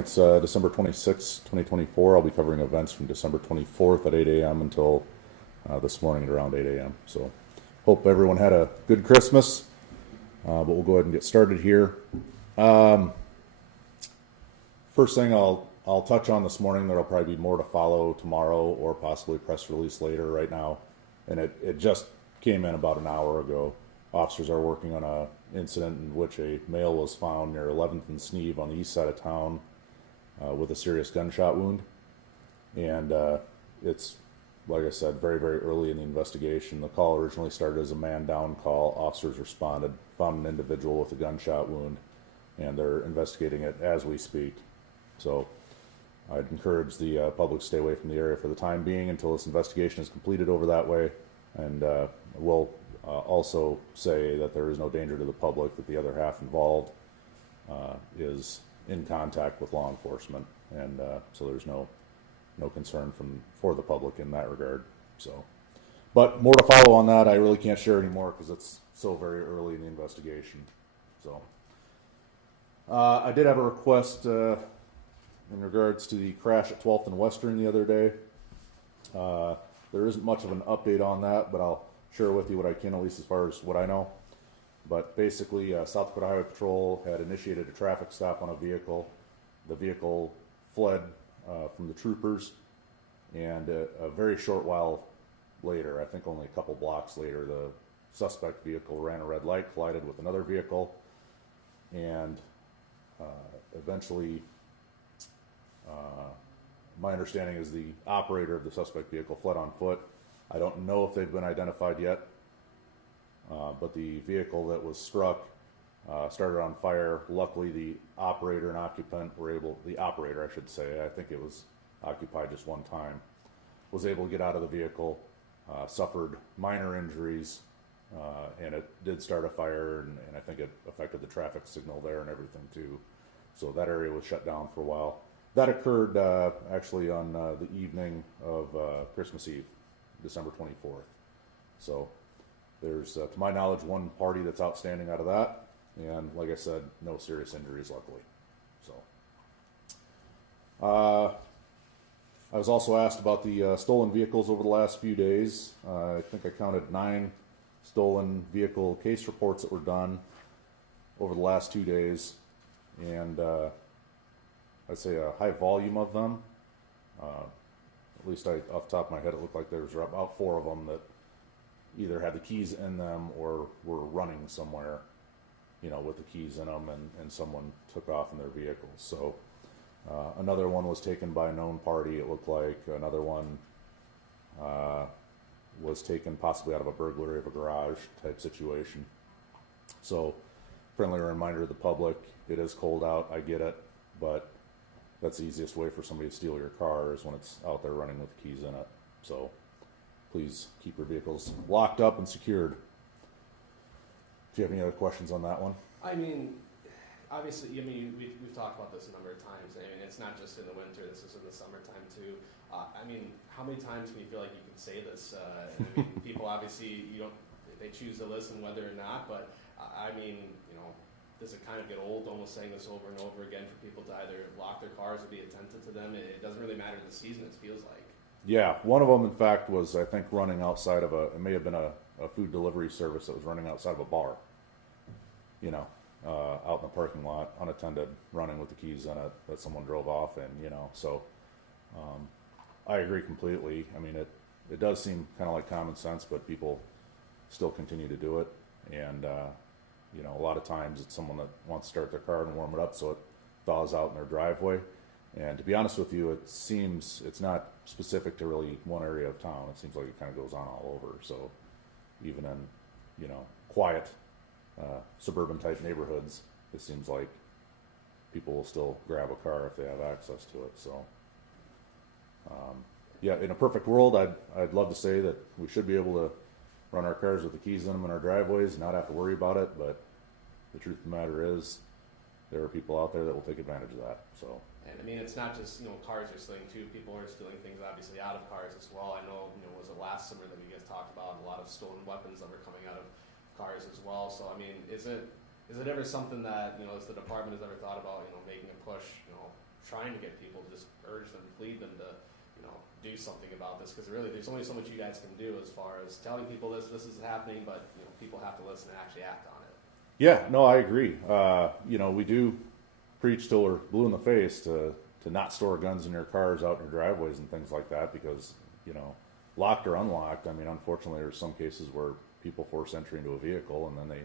It's December 26th, 2024. I'll be covering events from December 24th at 8 a.m. until this morning at around 8 a.m. So hope everyone had a good Christmas, but we'll go ahead and get started here. First thing I'll touch on this morning, there'll probably be more to follow tomorrow or possibly press release later right now. And it just came in about an hour ago. Officers are working on a incident in which a male was found near 11th and Sneeve on the east side of town with a serious gunshot wound. And it's, like I said, very, very early in the investigation. The call originally started as a man down call. Officers responded, found an individual with a gunshot wound, and they're investigating it as we speak. So I'd encourage the public to stay away from the area for the time being until this investigation is completed over that way. And we'll also say that there is no danger to the public, that the other half involved is in contact with law enforcement, and so there's no concern for the public in that regard. So, but more to follow on that. I really can't share anymore because it's so very early in the investigation. So I did have a request in regards to the crash at 12th and Western the other day. There isn't much of an update on that, but I'll share with you what I can, at least as far as what I know. But basically, South Dakota Highway Patrol had initiated a traffic stop on a vehicle. The vehicle fled from the troopers, and a very short while later, I think only a couple blocks later, the suspect vehicle ran a red light, collided with another vehicle, and eventually, my understanding is the operator of the suspect vehicle fled on foot. I don't know if they've been identified yet, but the vehicle that was struck started on fire. Luckily, the operator and occupant were able, the operator, I should say, I think it was occupied just one time, was able to get out of the vehicle, suffered minor injuries, and it did start a fire, and I think it affected the traffic signal there and everything too. So that area was shut down for a while. That occurred actually on the evening of Christmas Eve, December 24th. So there's, to my knowledge, one party that's outstanding out of that. And like I said, no serious injuries, luckily. So I was also asked about the stolen vehicles over the last few days. I think I counted 9 stolen vehicle case reports that were done over the last 2 days. And I'd say a high volume of them. At least off the top of my head, it looked like there was about 4 of them that either had the keys in them or were running somewhere, with the keys in them, and someone took off in their vehicles. So another one was taken by a known party, it looked like. Another one was taken possibly out of a burglary of a garage type situation. So friendly reminder to the public, it is cold out, I get it, but that's the easiest way for somebody to steal your car is when it's out there running with keys in it. So please keep your vehicles locked up and secured. Do you have any other questions on that one? I mean, obviously, we've talked about this a number of times. I mean, it's not just in the winter, this is in the summertime too. I mean, how many times do you feel like you can say this? I mean, people obviously, they choose to listen whether or not, but I mean, does it kind of get old almost saying this over and over again for people to either lock their cars or be attentive to them? It doesn't really matter the season, it feels like. Yeah, one of them, in fact, was, I think, running outside of it may have been a food delivery service that was running outside of a bar, out in the parking lot, unattended, running with the keys in it that someone drove off in, so I agree completely. I mean, it does seem kind of like common sense, but people still continue to do it, and a lot of times it's someone that wants to start their car and warm it up so it thaws out in their driveway. And to be honest with you, it seems it's not specific to really one area of town. It seems like it kind of goes on all over. So even in, quiet suburban type neighborhoods, it seems like people will still grab a car if they have access to it. So yeah, in a perfect world, I'd love to say that we should be able to run our cars with the keys in them in our driveways and not have to worry about it, but the truth of the matter is there are people out there that will take advantage of that. So, and I mean, it's not just cars are stealing too. People are stealing things obviously out of cars as well. I know was it last summer that you guys talked about a lot of stolen weapons that were coming out of cars as well. So I mean, is it ever something that as the department has ever thought about making a push trying to get people, just urge them, plead them to, you know, do something about this, because really there's only so much you guys can do as far as telling people this is happening, but you know, people have to listen and actually act on it. Yeah, no, I agree. You know, we do preach till we're blue in the face to not store guns in your cars out in your driveways and things like that, because, you know, locked or unlocked, I mean, unfortunately, there's some cases where people force entry into a vehicle and then they,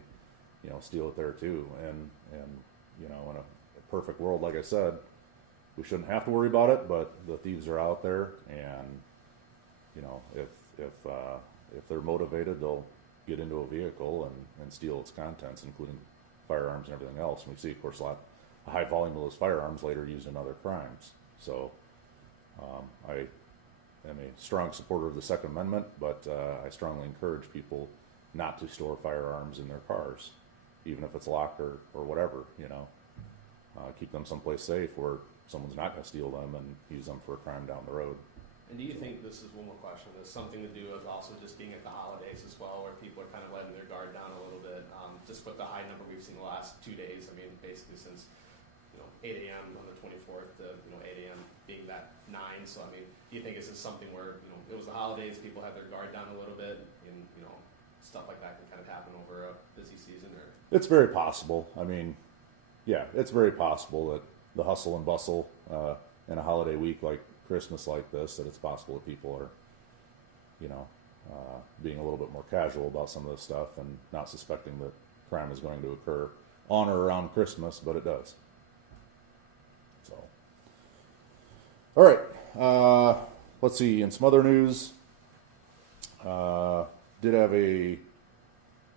you know, steal it there too. And you know, in a perfect world, like I said, we shouldn't have to worry about it, but the thieves are out there, and you know, if they're motivated, they'll get into a vehicle and steal its contents, including firearms and everything else. And we see, of course, a high volume of those firearms later used in other crimes. So I am a strong supporter of the Second Amendment, but I strongly encourage people not to store firearms in their cars, even if it's locked or whatever, you know. Keep them someplace safe where someone's not going to steal them and use them for a crime down the road. And do you think, this is one more question, there's something to do with also just being at the holidays as well, where people are kind of letting their guard down a little bit, just with the high number we've seen the last 2 days, I mean, basically since, you know, 8 a.m. on the 24th to, you know, 8 a.m. being that 9, so I mean, do you think this is something where, you know, it was the holidays, people had their guard down a little bit, and, you know, stuff like that can kind of happen over a busy season? Or It's very possible. I mean, yeah, it's very possible that the hustle and bustle in a holiday week like Christmas like this, that it's possible that people are, you know, being a little bit more casual about some of this stuff and not suspecting that crime is going to occur on or around Christmas, but it does. So, all right, let's see. In some other news, did have a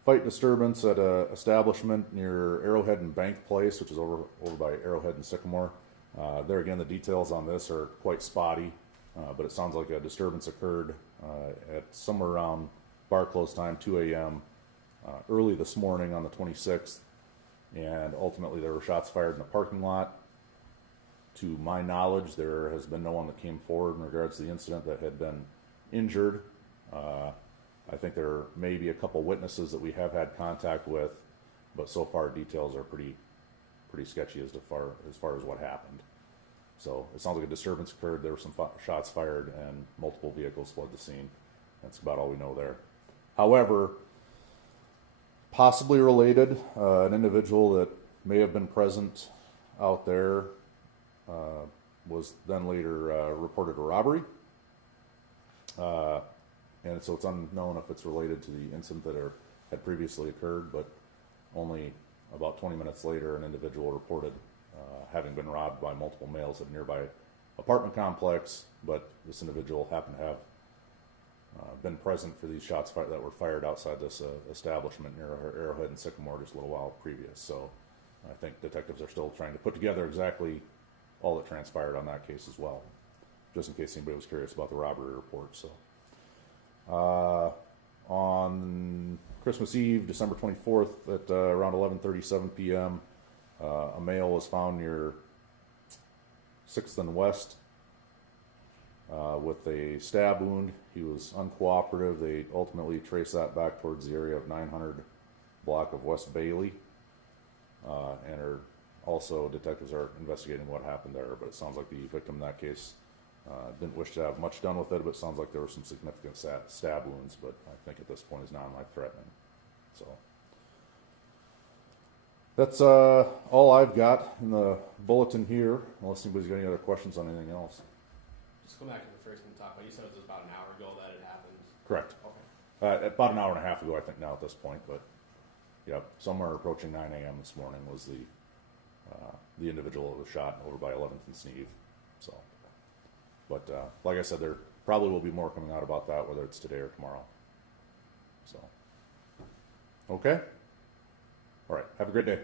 fight disturbance at a establishment near Arrowhead and Bank Place, which is over by Arrowhead and Sycamore. There again, the details on this are quite spotty, but it sounds like a disturbance occurred at somewhere around bar close time, 2 a.m., early this morning on the 26th, and ultimately there were shots fired in the parking lot. To my knowledge, there has been no one that came forward in regards to the incident that had been injured. I think there may be a couple witnesses that we have had contact with, but so far details are pretty sketchy as far as what happened. So it sounds like a disturbance occurred. There were some shots fired and multiple vehicles fled the scene. That's about all we know there. However, possibly related, an individual that may have been present out there was then later reported a robbery. And so it's unknown if it's related to the incident that had previously occurred, but only about 20 minutes later, an individual reported having been robbed by multiple males at a nearby apartment complex, but this individual happened to have been present for these shots that were fired outside this establishment near Arrowhead and Sycamore just a little while previous. So I think detectives are still trying to put together exactly all that transpired on that case as well, just in case anybody was curious about the robbery report. So on Christmas Eve, December 24th at around 11:37 p.m., a male was found near 6th and West with a stab wound. He was uncooperative. They ultimately traced that back towards the area of 900 block of West Bailey, and detectives are investigating what happened there, but it sounds like the victim in that case didn't wish to have much done with it, but it sounds like there were some significant stab wounds, but I think at this point is non-life-threatening. So that's all I've got in the bulletin here, unless anybody's got any other questions on anything else. Just go back to the first thing we talked about. You said it was about an hour ago that it happened. Correct. Okay. About an hour and a half ago, I think now at this point, but yeah, somewhere approaching 9 a.m. this morning was the individual that was shot over by 11th and Sneeve. So, but like I said, there probably will be more coming out about that, whether it's today or tomorrow. So, okay. All right. Have a great day.